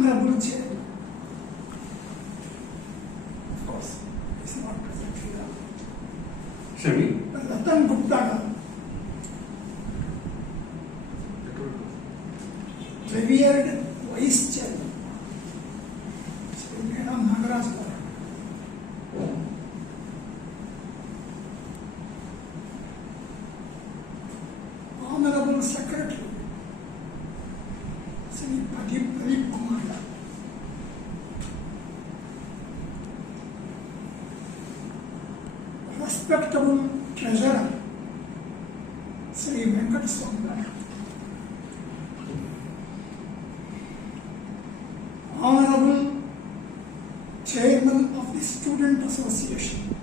Honorable Chair. Of course, it's not present here. Shami? Ratan Gupta, revered Vice Chair, Sri Nagaraj. Honorable Secretary, Sri Pradeep Kumar. Respectable Treasurer, Sri Venkat Swami. Honorable Chairman of the Student Association,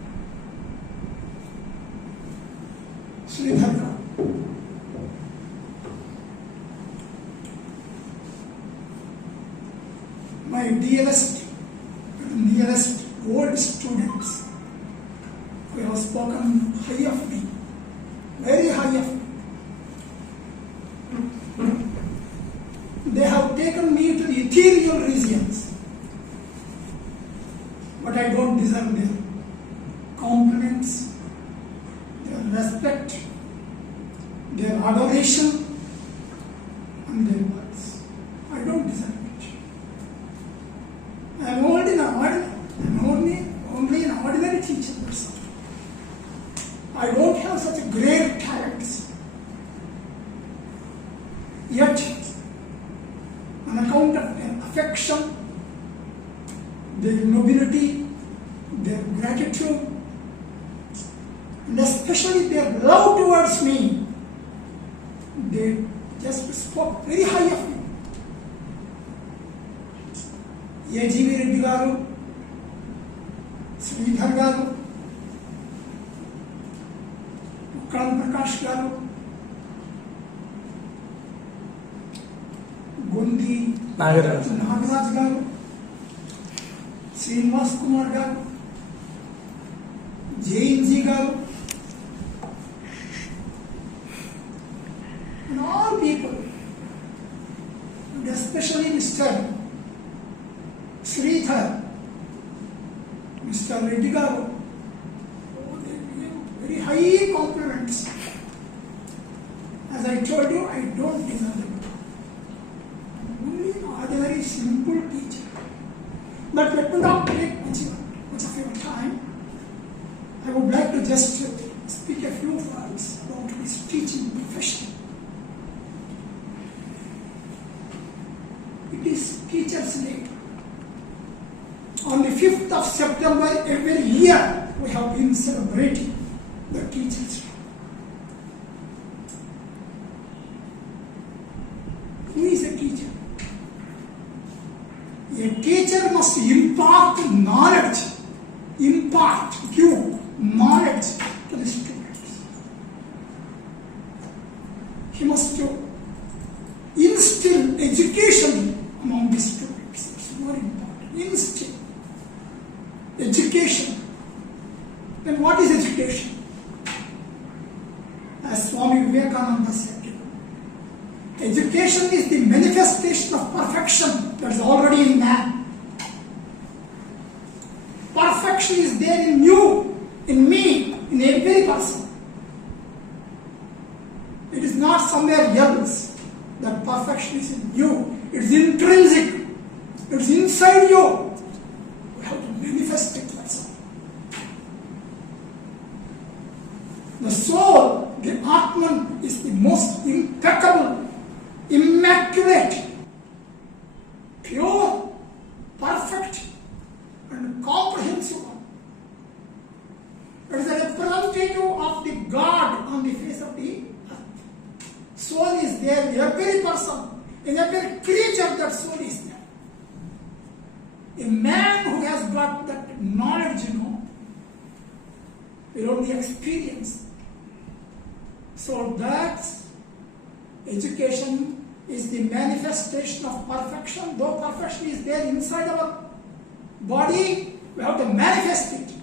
Sri Dharga. My dearest and nearest old students who have spoken high of me, very high of me. They have taken me to the ethereal regions, but I don't deserve their compliments, their respect, their adoration, and their words. I don't deserve it. I am only an ordinary teacher person. I don't have such great talents. Yet, on account of their affection, their nobility, their gratitude, and especially their love towards me, they just spoke very high of me. A.G.V. Reddy garu, Sridhar garu, Ukkalam Prakash garu, Gondi Nagaraj garu, Srinivas Kumar garu, J.N.G. garu, and all people, and especially Mr. Sridhar, Mr. Reddy garu, they gave very high compliments. As I told you, I don't deserve them. I'm only an ordinary, simple teacher. But let me not take much of your time. I would like to just speak a few words about this teaching profession. It is Teachers' Day. On the 5th of September every year, we have been celebrating the Teachers' Day. Who is a teacher? A teacher must impart knowledge, give knowledge to the students. He must instill education among the students. It's very important. Instill education. Then what is education? As Swami Vivekananda said, education is the manifestation of perfection that is already in man. Perfection is there in you, in me, in every person. It is not somewhere else that perfection is in you. It is intrinsic. It is inside you. We have to manifest it. That's all. The soul, the Atman, is the most impeccable, immaculate, pure, perfect, and comprehensive one. It is a representative of the God on the face of the earth. Soul is there in every person, in every creature. That soul is there. A man who has got that knowledge, will only experience. So that education is the manifestation of perfection. Though perfection is there inside our body, we have to manifest it.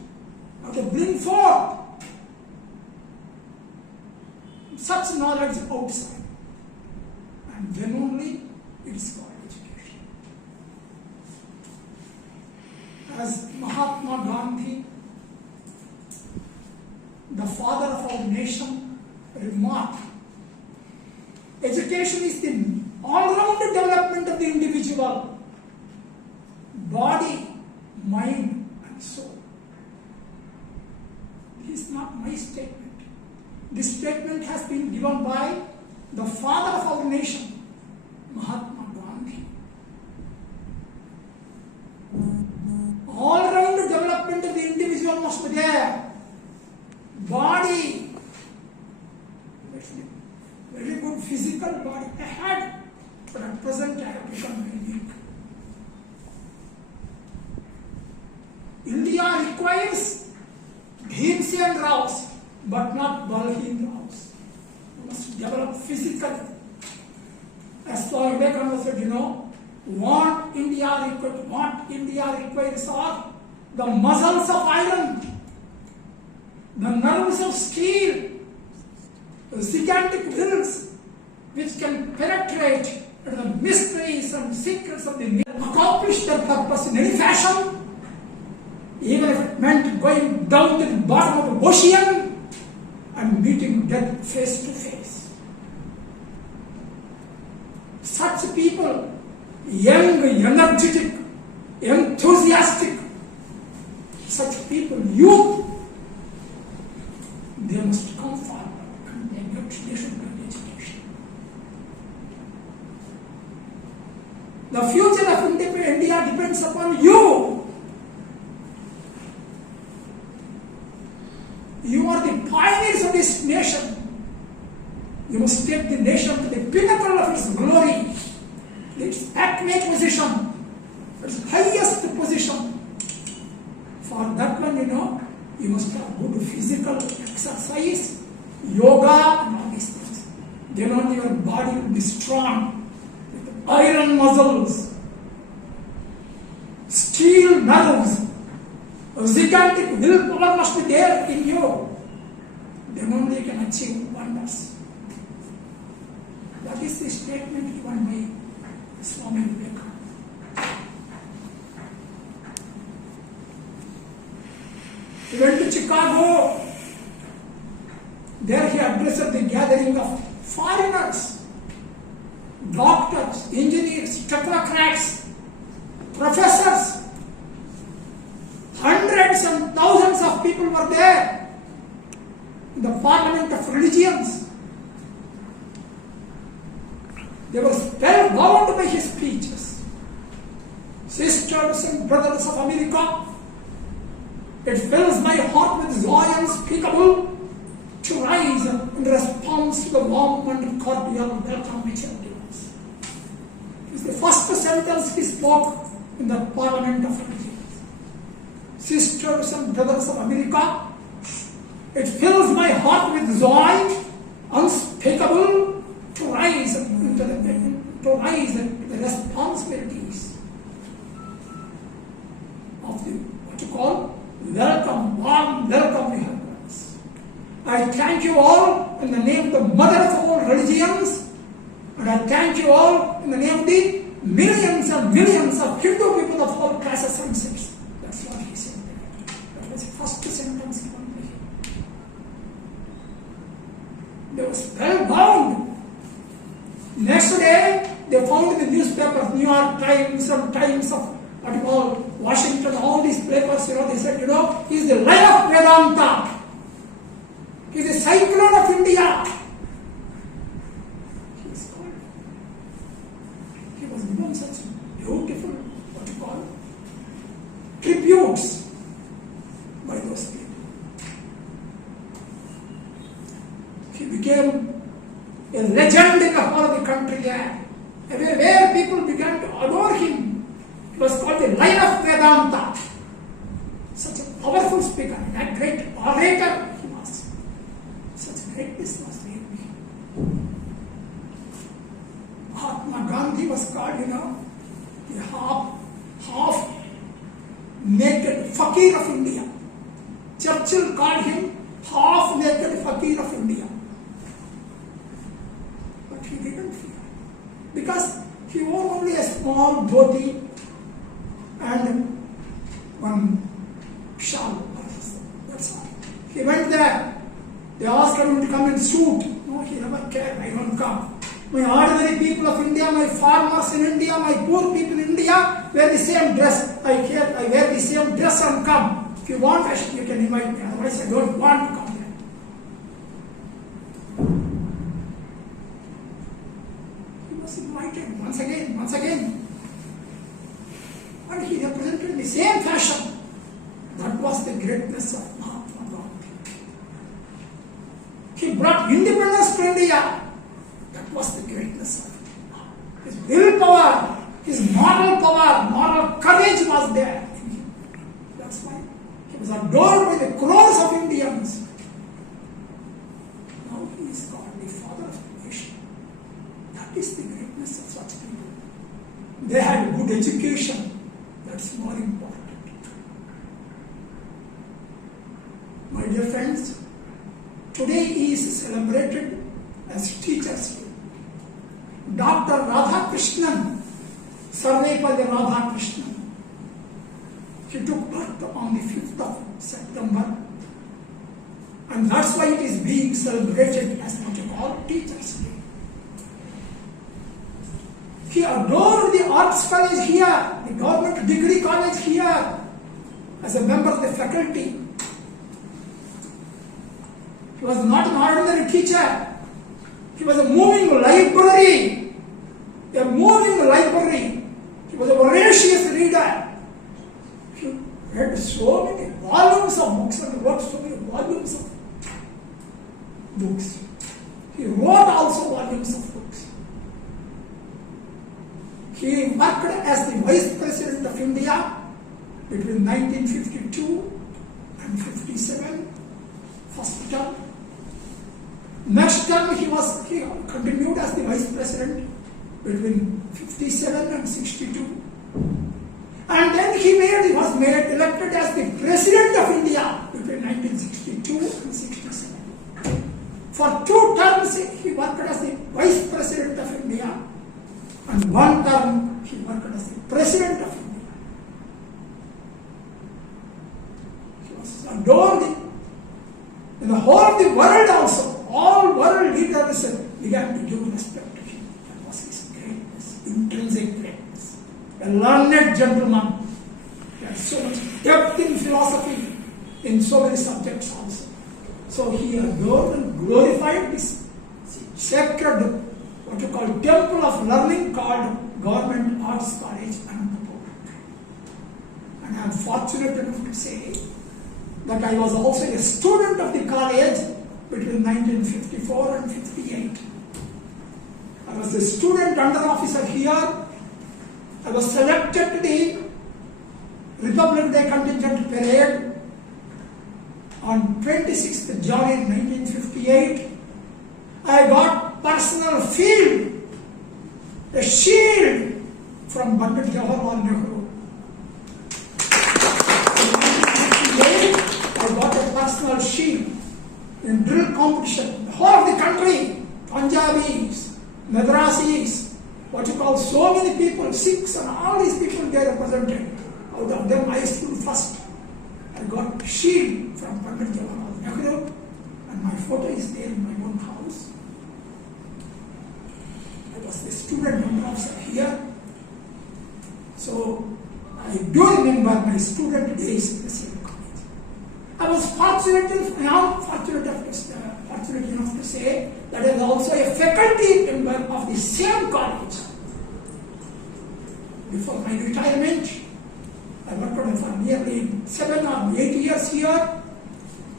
We have to bring forth such knowledge outside. And then only it is called education. Education is the all-round development of the individual, body, mind, and soul. This is not my statement. This statement has been given by the father of our nation, Mahatma Gandhi. All-round development of the individual must be there. Body, very good physical body I had, but at present I have become very weak. India requires Bhimsen Raos, but not Balhin Raos. You must develop physically. As Swami Vivekananda said, what India requires are the muscles of iron, the nerves of steel, the gigantic wills which can penetrate the mysteries and secrets of the nature, accomplish their purpose in any fashion, even if it meant going down to the bottom of the ocean and meeting death face to face. Such people, young, energetic, enthusiastic, such people, youth, they must come forward and they should get education. The future of India depends upon you. You are the pioneers of this nation. You must take the nation to the pinnacle of its glory, its acme position, its highest position. For that one, you must have good physical exercise, yoga, and all these things. Then only your body will be strong, with iron muscles, steel nerves, gigantic willpower must be there in you. Then only you can achieve wonders. That is the statement given by Swami Vivekananda. He went to Chicago. There he addressed the gathering of foreigners, doctors, engineers, technocrats, professors. Hundreds and thousands of people were there in the Parliament of Religions. They were spellbound by his speeches. Sisters and brothers of America, it fills my heart with joy unspeakable to rise in response to the warm and cordial welcome which you have given us. It is the first sentence he spoke in the Parliament of Religions. Sisters and brothers of America, it fills my heart with joy unspeakable to rise into the responsibilities of the what you call warm welcome we have given us. I thank you all in the name of the mother of all religions, and I thank you all in the name of the millions and millions of Hindu people of all classes and sects. That's what he said there. That was the first sentence he wanted to hear. They were spellbound. Next day, they found in the newspapers, New York Times and Times of what you call Washington, all these papers, they said, he's the lion of Vedanta. He's the cyclone of India. He's called. He was given such beautiful, what you call, tributes by those people. He became a legend in the whole of the country there. Where people began to adore him. He was called the Lion of Vedanta. Such a powerful speaker, a great orator he was. Such greatness was there. Mahatma Gandhi was called, the half naked fakir of India. Churchill called him half naked fakir of India. But he didn't fear. Because he wore only a small dhoti and one shawl. That's all. He went there. They asked him to come in suit. No, he never cared. I don't come. My ordinary people of India, my farmers in India, my poor people in India wear the same dress. I wear the same dress and come. If you want, you can invite me. Otherwise, I don't want to come here. He was invited once again. And he represented in the same fashion. That was the greatness of Mahatma Gandhi. He brought independence to India. That was the greatness of him. His willpower, his moral power, moral courage was there in him. That's why he was adored by the crores of Indians. Now he is called the father of the nation. That is the greatness of such people. They had good education. That's more important. My dear friends, today is celebrated as Teachers' Day. Dr. Radhakrishnan, Sarvepalli Radhakrishnan, he took birth on the 5th of September, and that's why it is being celebrated as what you call Teachers' Day. He adored the arts college here, the government degree college here, as a member of the faculty. He was not an ordinary teacher. He was a moving library. A moving library. He was a voracious reader. He read so many volumes of books and wrote so many volumes of books. He wrote also volumes of books. He worked as the Vice President of India between 1952 and 57, first term. Next term he continued as the Vice President between 57 and 62. And then he was elected as the President of India between 1962 and 67. For 2 terms he worked as the Vice President of India, and 1 term he worked as the President of India. He was adored in the whole of the world also. All world leaders began to give respect to him. That was his greatness, intrinsic greatness. A learned gentleman. He had so much depth in philosophy, in so many subjects also. So he adored and glorified this sacred, what you call, temple of learning called Government Arts College, Anantapur. And I am fortunate enough to say that I was also a student of the college between 1954 and 58. I was a student under officer here. I was selected to the Republic Day contingent parade on 26th January 1958. I got personal a shield from Pandit Jawaharlal Nehru. In 1958, I got a personal shield in drill competition. The whole of the country, Punjabis, Madrasis, what you call, so many people, Sikhs and all these people they represented. Out of them I stood first. I got a shield from Pandit Jawaharlal Nehru, and my photo is there in my own house. I was the student under officer here. So I do remember my student days in the same college. I was fortunate enough to say that I was also a faculty member of the same college. Before my retirement, I worked for nearly 7 or 8 years here.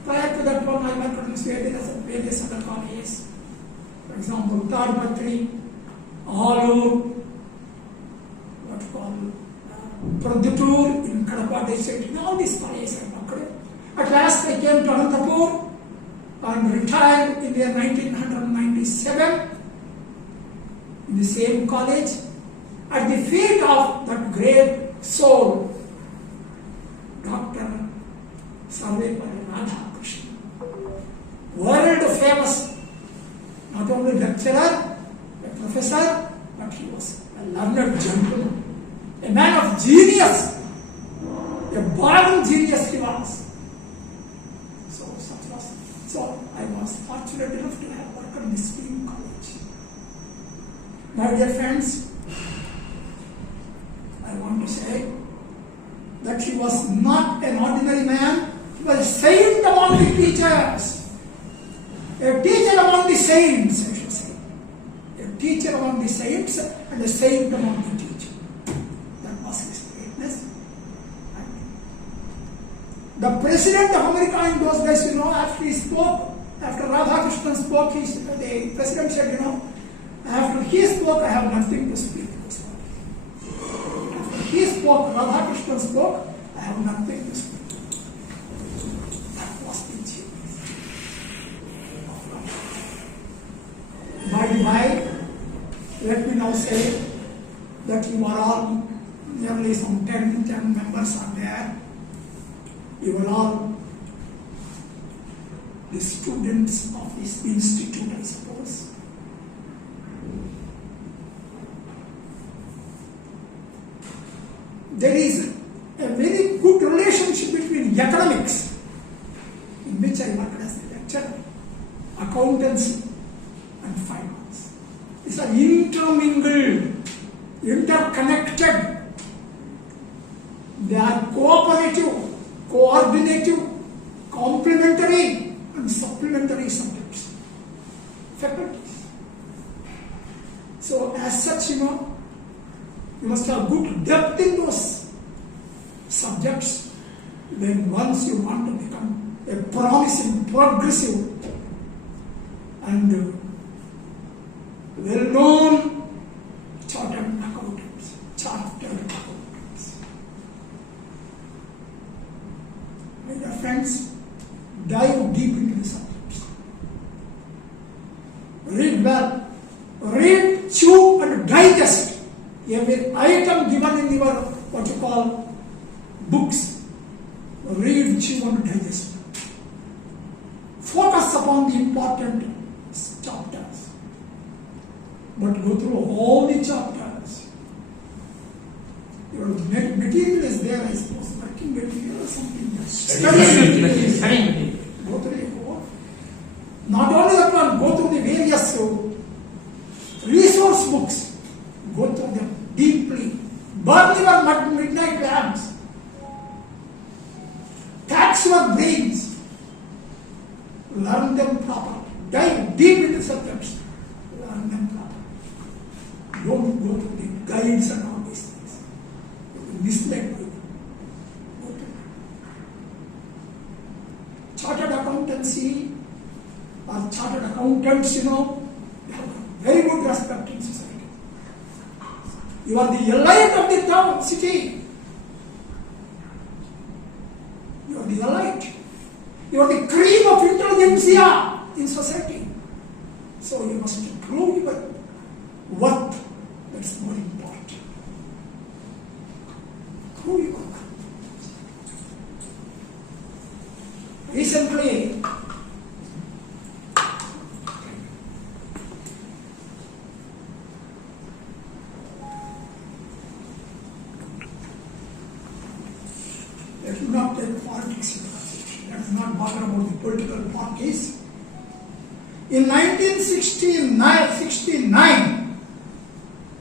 Prior to that one, I worked in various other colleges. For example, Tadpatri, Alur, what you call, Pradhutur in Kadapa district, in all these colleges I worked. At last I came to Anantapur and retired in the year 1997 in the same college at the feet of that great soul, Dr. Sarvepalli Radhakrishnan. World famous, not only lecturer, a professor, but he was a learned gentleman, a man of genius, a born genius he was. So I was fortunate enough to have worked in the same college. My dear friends, I want to say that he was not an ordinary man, he was a saint among the teachers. A teacher among the saints, I should say. A teacher among the saints and a saint among the teachers. That was his greatness. The president of America in those days, after he spoke, after Radhakrishnan spoke, the president said, after he spoke, I have nothing to speak. After he spoke, Radhakrishnan spoke, I have nothing to speak. That was the genius. By the way, let me now say that you are all, nearly some 10 members are there. You are all the students of this institute, I suppose. There is a very good relationship between academics, in which I worked as a lecturer, accountancy and finance. These are intermingled, interconnected. They are cooperative, coordinative, complementary and supplementary subjects, faculties. So as such, you must have good depth in those subjects. Then once you want to become a promising, progressive and well-known chartered accountants. My dear friends, dive deep into the subjects. Read well. Read, chew and digest every item given in your, what you call, books. Read, chew and digest. Focus upon the important chapters. But go through all the chapters. Your material is there, I suppose. Working material or something. Studying material. Go through the whole. Not only that one, go through the various resource books. Go through them deeply. Burn your midnight lamps. Tax your brains. Learn them properly. Dive deep into subjects. Learn them properly. Don't go to the guides and all these things. Misled by them. Go to them. Chartered accountancy or chartered accountants, they have very good respect in society. You are the elite of the town, city. You are the elite. You are the cream of intelligentsia in society. So you must prove your worth. That's more important. Prove your worth. Recently, let us not take politics in consideration. Let us not bother about the political parties. In 1969,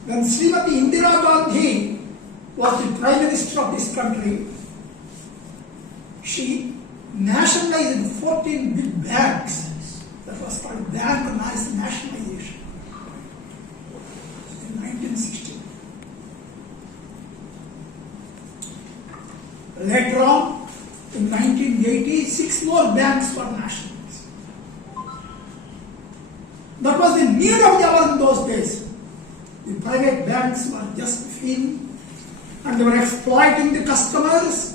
when Srimati Indira Gandhi was the Prime Minister of this country, she nationalized 14 big banks. That was called bank nationalization in 1960. Later on, in 1980, 6 more banks were nationalized. That was the need of the hour in those days. The private banks were just feeding and they were exploiting the customers.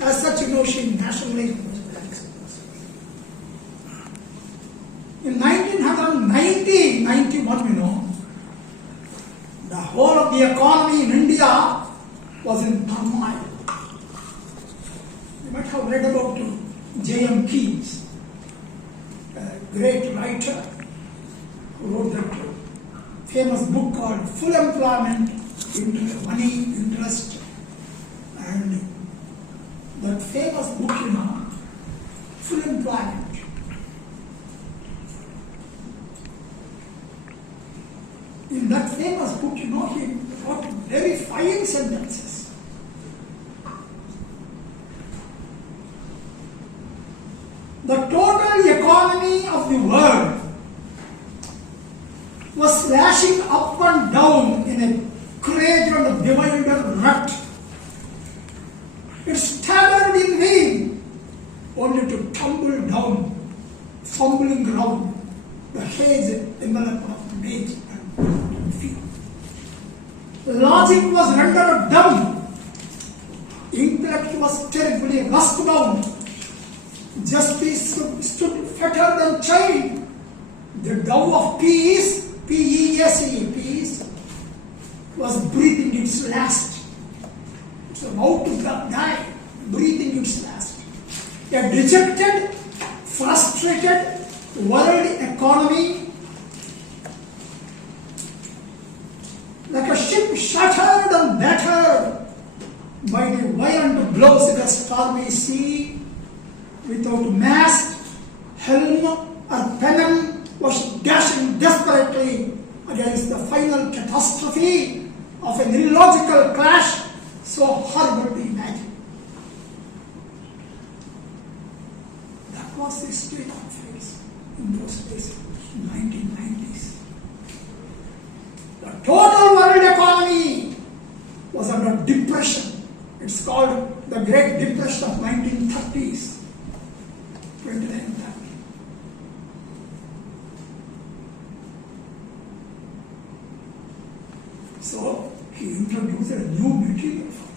As such, she nationalized those banks. In 1991, the whole of the economy in India was in turmoil. You might have read about J.M. Keyes, a great writer who wrote that famous book called Full Employment, Money, Interest, and that famous book, Full Employment. In In that famous book, he wrote very fine sentences. The total economy of the world was slashing up and down in a crazy and bewildered rut. It staggered in vain, only to tumble down, fumbling round the haze envelope of rage and fear. Logic was rendered dumb. Intellect was terribly rust bound. Justice stood fettered and chained. The dove of peace, P-E-S-E, peace, was breathing its last. It's about to die, breathing its last. A dejected, frustrated world economy, like a ship shattered and battered by the violent blows of a stormy sea, without mast, helm, or pennon, was dashing desperately against the final catastrophe of an illogical clash so horrible to imagine. That was the state of affairs in those days, 1990s. The total world economy was under depression. It's called the Great Depression of 1930s. 2930. So he introduced a new material for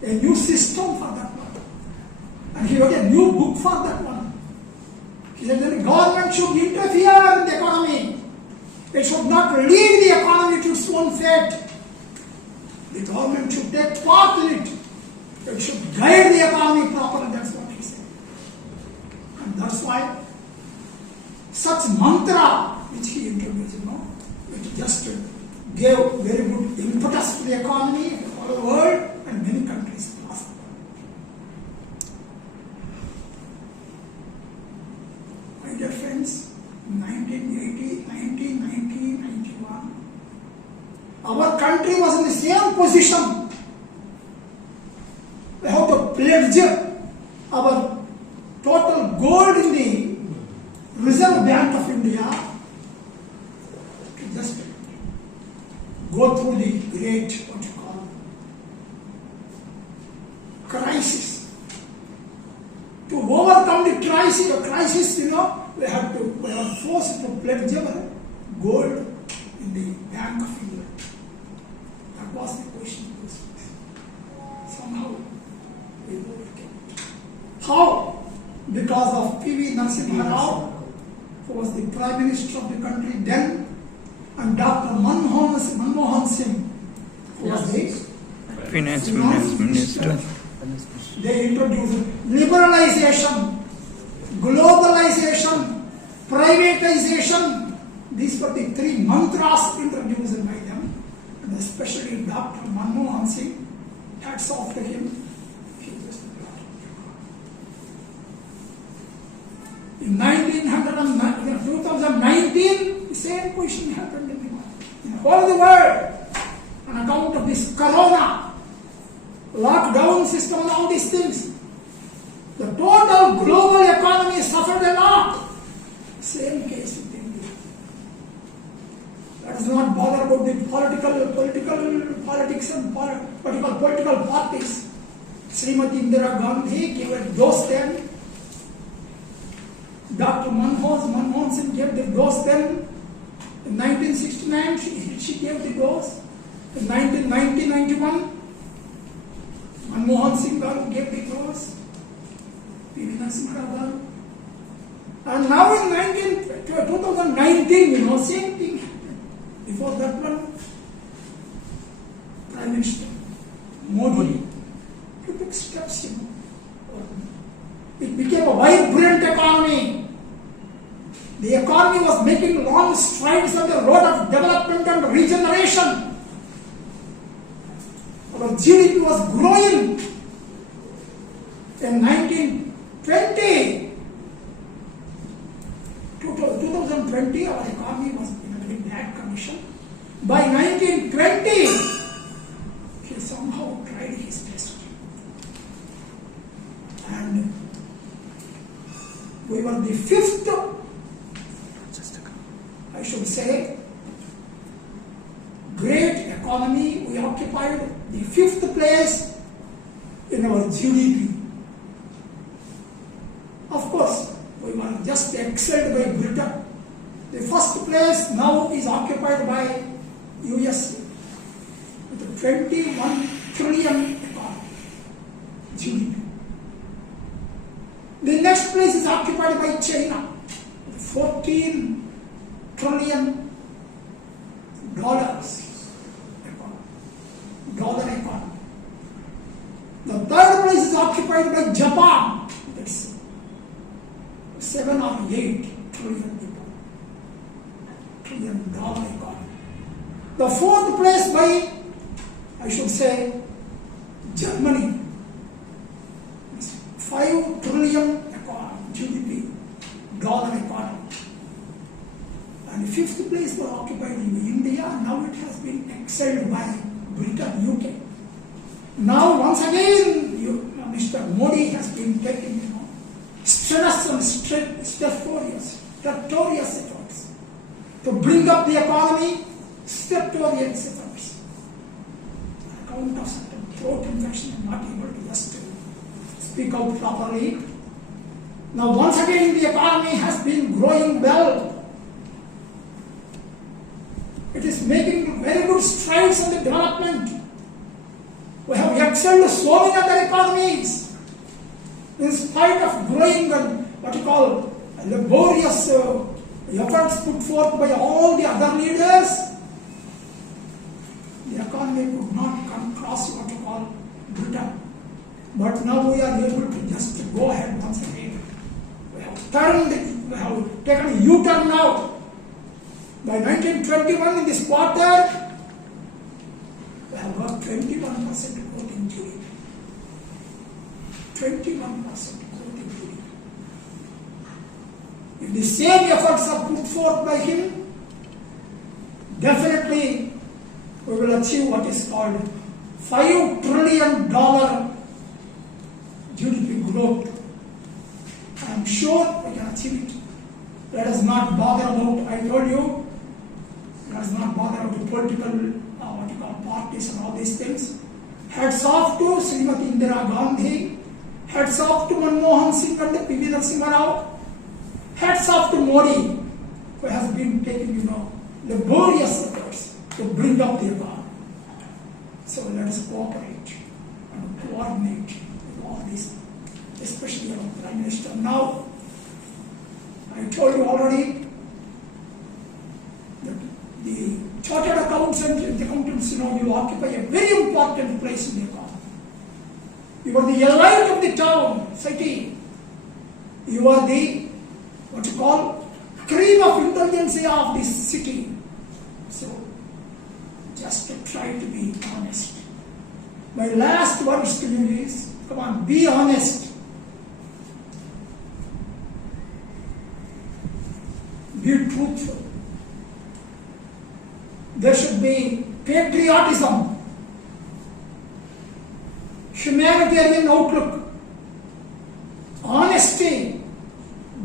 that, a new system for that one, and he wrote a new book for that one. He said that the government should interfere in the economy. It should not leave the economy to its own fate. The government should take part in it. It should guide the economy properly. That's what he said. And that's why such mantra which he introduced, which just gave very good impetus to the economy all over the world and many countries across the world. My dear friends, 1980, 1990, 91, our country was in the same position. We have to pledge our total gold in the Reserve Bank of India to just go through the great, what you call, crisis. To overcome the crisis, we are forced to pledge our gold in the Bank of India. That was the question. Somehow we overcame it. How? Because of P.V. Narasimha Rao, who was the Prime Minister of the country then, and Dr. Manmohan Singh, who was the Finance Minister. They introduced liberalization, globalization, privatization. These were the three mantras introduced by them, and especially Dr. Manmohan Singh. Hats off to him. He just brought it. In 2019, the same question happened in the whole of the world on account of this corona, lockdown system and all these things. The total global economy suffered a lot. Same case with India. Let us not bother about the politics and political parties. Srimati Indira Gandhi gave a dose then. Dr. Manmohan Singh gave the dose then. In 1969, she gave the dose. In 1991, Manmohan Singh gave the dose. P.V. Narasimha Rao. And now in 2019, same thing happened. Before that one, Prime Minister Modi took steps, It became a vibrant economy. The economy was making long strides on the road of development and regeneration. Our GDP was growing. In 2020, our economy was in a very bad condition. By 1920, he somehow tried his best. And we were the fifth, I should say, great economy. We occupied the fifth place in our GDP. Of course, we were just excelled by Britain. The first place now is occupied by USA with a 21 trillion economy, GDP. The next place is occupied by China with 14 trillion dollars economy. The third place is occupied by Japan. That's 7 or 8 trillion dollar economy. The fourth place by, I should say, Germany. 5 trillion GDP dollar economy. And the fifth place was occupied in India. Now it has been excelled by Britain, UK. Now once again, Mr. Modi has been taking, strenuous and stertorous efforts to bring up the economy, stertorous efforts. On account of certain throat infection, I am not able to just speak out properly. Now once again, the economy has been growing well. It is making very good strides in the development. We have excelled so many other economies. In spite of growing what you call laborious efforts put forth by all the other leaders, the economy could not come across what you call Britain. But now we are able to just go ahead once again. We have taken a U-turn now. By 1921, in this quarter, we have got 21% growth in GDP. 21% growth in GDP. If the same efforts are put forth by him, definitely we will achieve what is called $5 trillion GDP growth. I am sure we can achieve it. Let us not bother about, I told you, let us not bother about the political parties and all these things. Hats off to Srimati Indira Gandhi. Hats off to Manmohan Singh and P.V. Narasimha Rao. Hats off to Modi, who has been taking, laborious efforts to bring up the economy. So let us cooperate and coordinate with all these, especially our Prime Minister. Now, I told you already that the chartered accountants, you occupy a very important place in the economy. You are the elite of the town, city. You are the, cream of intelligence of this city. So, just to try to be honest. My last words to you is, come on, be honest. Be truthful. There should be patriotism, humanitarian outlook, honesty,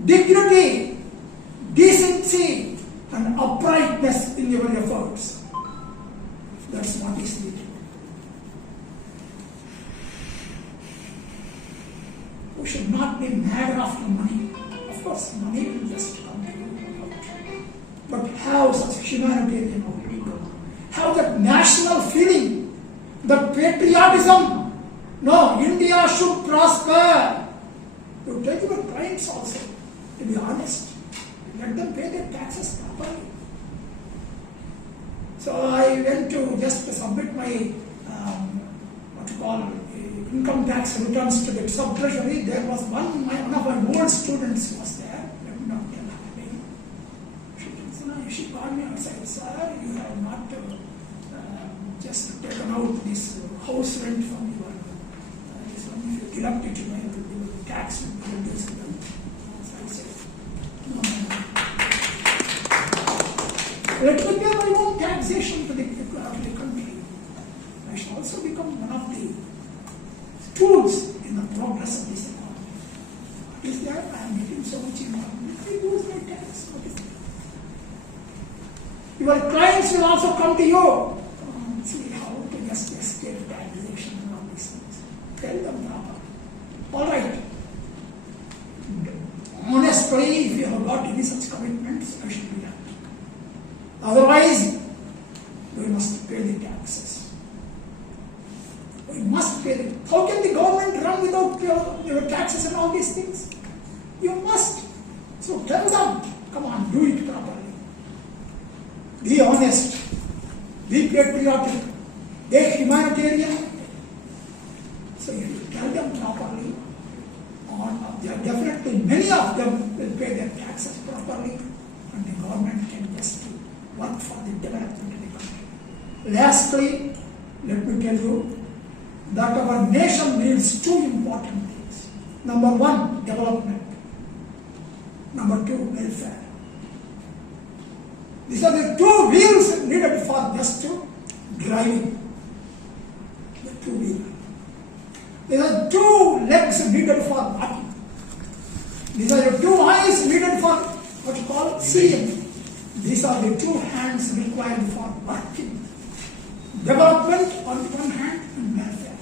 dignity, decency, and uprightness in your efforts. That's what is needed. We should not be mad after money. Of course, money will just come to you. But have such humanitarian outlook. Have that national feeling, that patriotism. No, India should prosper. You take your clients also, to be honest. Let them pay their taxes properly. So I went to just submit my income tax returns to the sub-treasury. There was one of my old students was there. Let me not tell her name. She called me and said, "Sir, you have not just taken out this house rent from your this one. If you deduct it, your tax will be reduced." So I said, "No. Let me pay my own taxation become one of the tools in the progress of this economy. What is that? I am getting so much income. It goes like tax. What is that? Your clients will also come to you. See how to just escape taxation and all these things. Tell them properly. All right. Honestly, if you have got any such commitments, I should do that. Otherwise, we must pay the taxes. We must pay the. How can the government run without your taxes and all these things? You must. So tell them, come on, do it properly. Be honest. Be patriotic. Be humanitarian. So if you tell them properly, definitely many of them will pay their taxes properly, and the government can just work for the development of the country. Lastly, let me tell you that our nation needs two important things. Number one, development. Number two, welfare. These are the two wheels needed for just to driving. The two wheels. These are two legs needed for walking. These are the two eyes needed for what you call seeing. These are the two hands required for working. Development on one hand and welfare.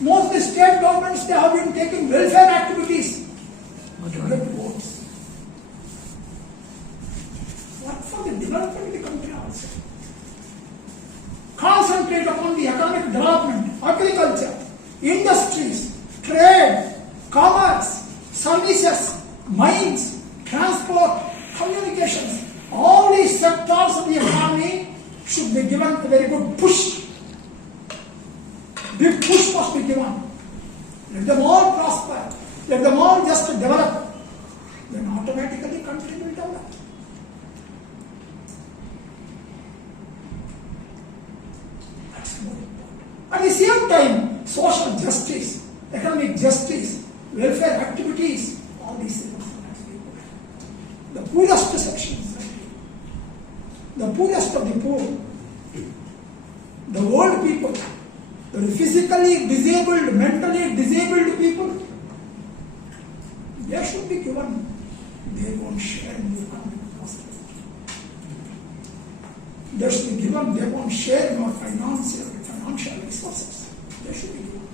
Most of the state governments, they have been taking welfare activities to get votes. Work for the development of the country also. Concentrate upon the economic development, agriculture, industries, trade, commerce, services, mines, transport, communications. All these sectors of the economy should be given a very good push. Big push must be given. Let them all prosper. Let them all just develop. Then automatically country will develop. That's more important. At the same time, social justice, economic justice, welfare activities, all these things must be good. The poorest sections, the poorest of the poor, the old people, the physically disabled, mentally disabled people, they should be given their own share in the economic prosperity. They should be given their own share in our financial resources. They should be given.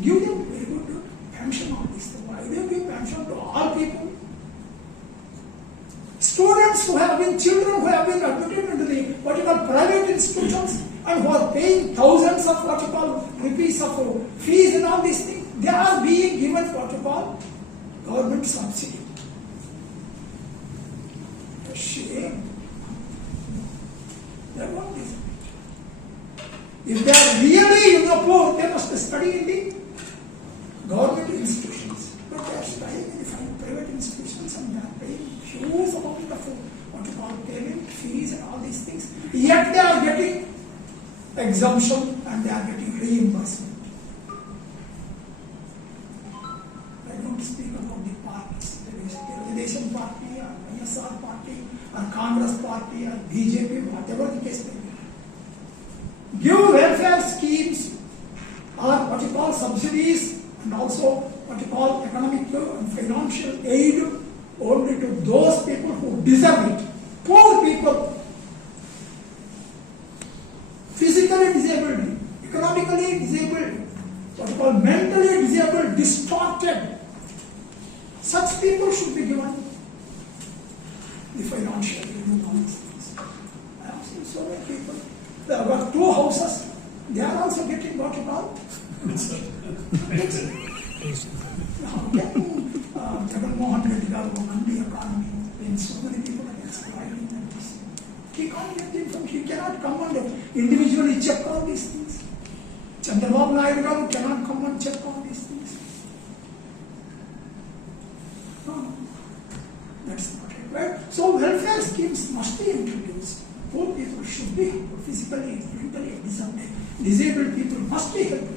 Give them very good pension on this. Why do you give pension to all people? Students who have been, children who have been admitted into the what you call private institutions and who are paying thousands of what you call rupees of fees and all these things, they are being given what you call government subsidy. A shame. They won't be. If they are really poor, they must study in the government institutions. But they are studying in the private institutions and they are paying huge amount of what you call payment, fees and all these things. Yet they are getting exemption and they are getting reimbursement. I don't speak about the parties. There is Telugu Desam party or SIRC party or Congress party or BJP, whatever the case may be. Give welfare schemes or what you call subsidies and also what you call economic and financial aid only to those people who deserve it. Poor people, physically disabled, economically disabled, what you call mentally disabled, distorted. Such people should be given the financial aid and all these things. I have seen so many people. They have got two houses. They are also getting what you call. Jagannath Reddy garu run the economy when so many people are exploiting and this. He can't get them. He cannot come and individually check all these things. Chandrababu Naidu garu cannot come and check all these things. No, that's not it, right? So welfare schemes must be introduced. Poor people should be physically, mentally disabled people must be helped,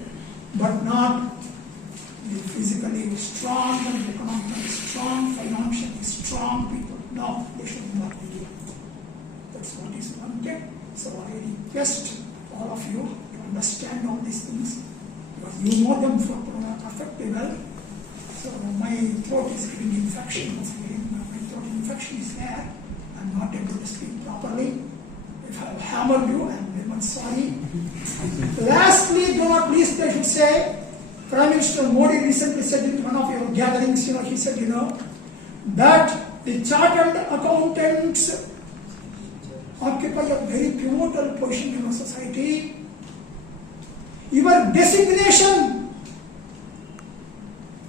but not the physically strong and economically strong, financially strong people. No, they should not be here. That's what is wanted. So I request all of you to understand all these things because you know them perfectly well. So my throat is getting infection. My throat infection is there. I'm not able to speak properly. If I have hammered you, I'm very much sorry. Lastly, do not least, I should say, Prime Minister Modi recently said in one of your gatherings, he said, that the chartered accountants occupy a very pivotal position in our society. Your designation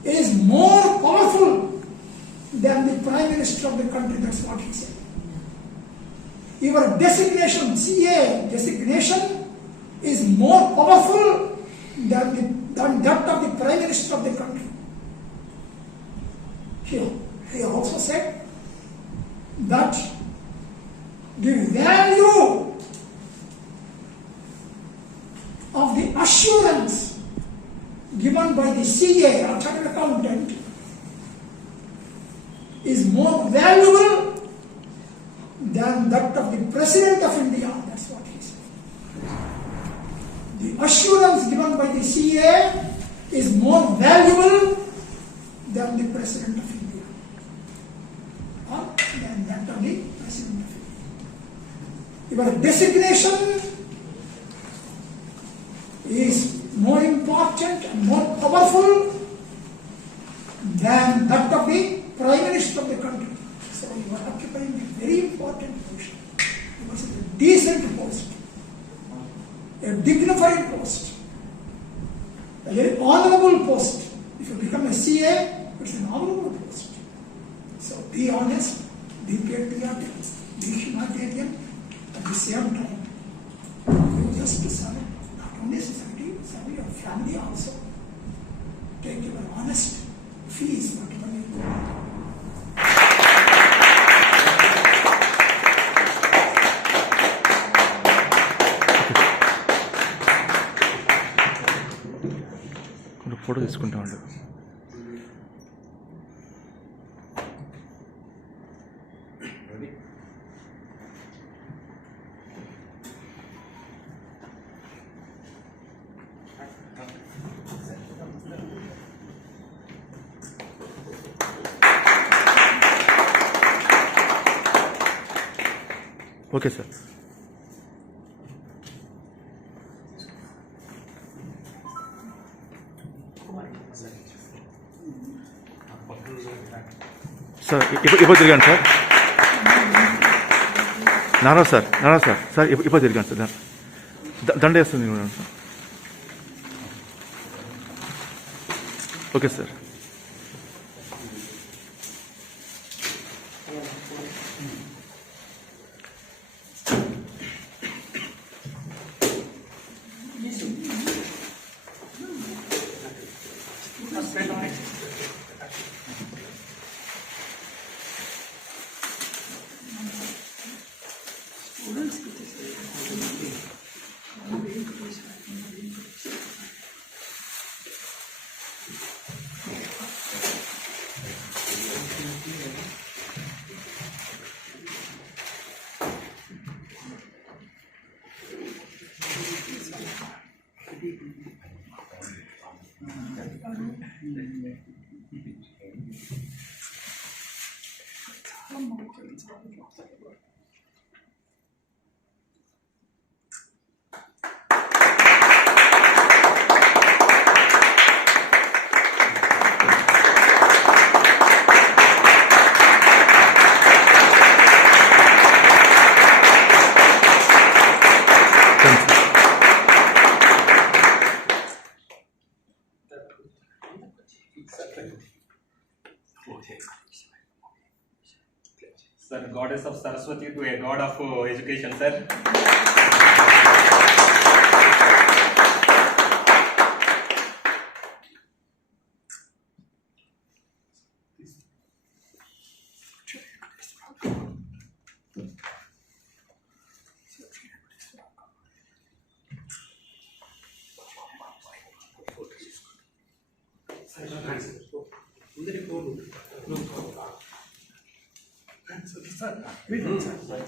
is more powerful than the Prime Minister of the country. That's what he said. Your designation, CA designation, is more powerful than that of the Prime Minister of the country. He also said that the value of the assurance given by the CA or chartered accountant is more valuable than that of the President of India. That's what he said. The assurance given by the CA is more valuable than the President of India, or than that of the President of India. Your designation is more important and more powerful than that of the Prime Minister of the country. So you are occupying a very important position because it's a decent post, a dignified post, a very honorable post. If you become a CA, it's an honorable post. So be honest, be patriotic, be humanitarian, at the same time. You just serve not only society, serve your family also. Take your honest fees, whatever you do. Photo తీసుకుంటా ఉండు. Okay sir. Sir ఇప్పుడు తిరిగాను sir. నానా sir sir ఇప్పుడు తిరిగాను sir. దండ వేస్తుంది sir. Okay sir. Sir, goddess of Saraswati to a god of education, sir.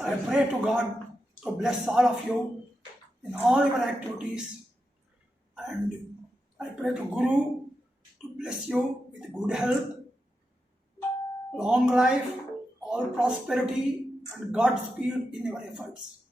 I pray to God to bless all of you in all your activities, And I pray to Guru to bless you with good health, long life, all prosperity, and Godspeed in your efforts.